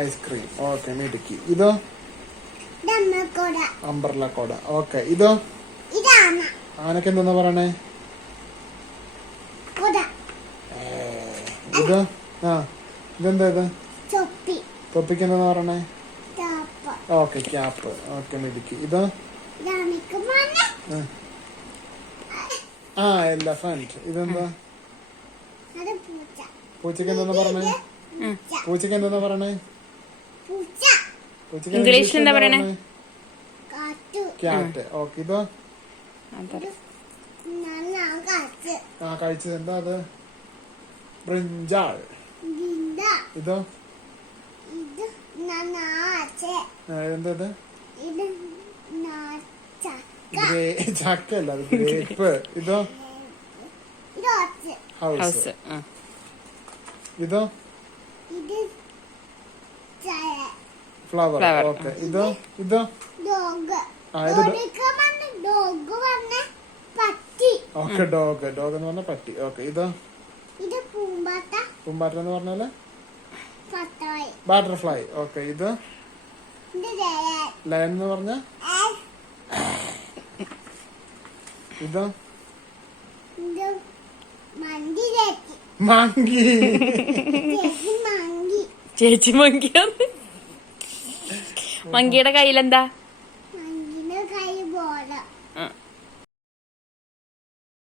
Ice cream. Okay, മിടുക്കി. ഇതോ? Umbrella കോട. ഓക്കെ, ഇതോ? ആനക്ക് എന്താ പറയണേ? ഇതോ? ആ, ഇതെന്താ ഇത്? തൊപ്പിക്ക് എന്താ പറയണേ? Okay, cap. ഓക്കെ, മിടുക്കി. ഇതോ? ആ, എലഫന്റ്. ഇതെന്താ? പൂച്ചക്ക് എന്താ പറയണേ? പൂച്ചക്ക് എന്താ പറയണേ? ഇംഗ്ലീഷിൽ എന്താ പറയണേ? ക്യാറ്റ്. ഓക്കെ, ഇതോ? ആ, കഴിച്ചത് എന്താ അത്? ബ്രിഞ്ചാൾ. ഇതോ? എന്താ ഇത്? ചക്കല്ല, അത് ഗ്രേപ്പ്. ഇതോ? ഹൗസ്. ഇതോ? ഫ്ലവർ. ഓക്കെ, ഇതോ? ഇതോ? Okay, dog. ഡോഗ് എന്ന് പറഞ്ഞ പട്ടി. ഓക്കെ, ഇതോ? പൂമ്പാറ്റ എന്ന് പറഞ്ഞാല് ബട്ടർഫ്ലൈ. ഓക്കെ, ഇത് ലയൺ എന്ന് പറഞ്ഞ ഇതോ? മങ്കി. ചേച്ചി മങ്കിയാണ്. മങ്കിയുടെ കയ്യിലെന്താ?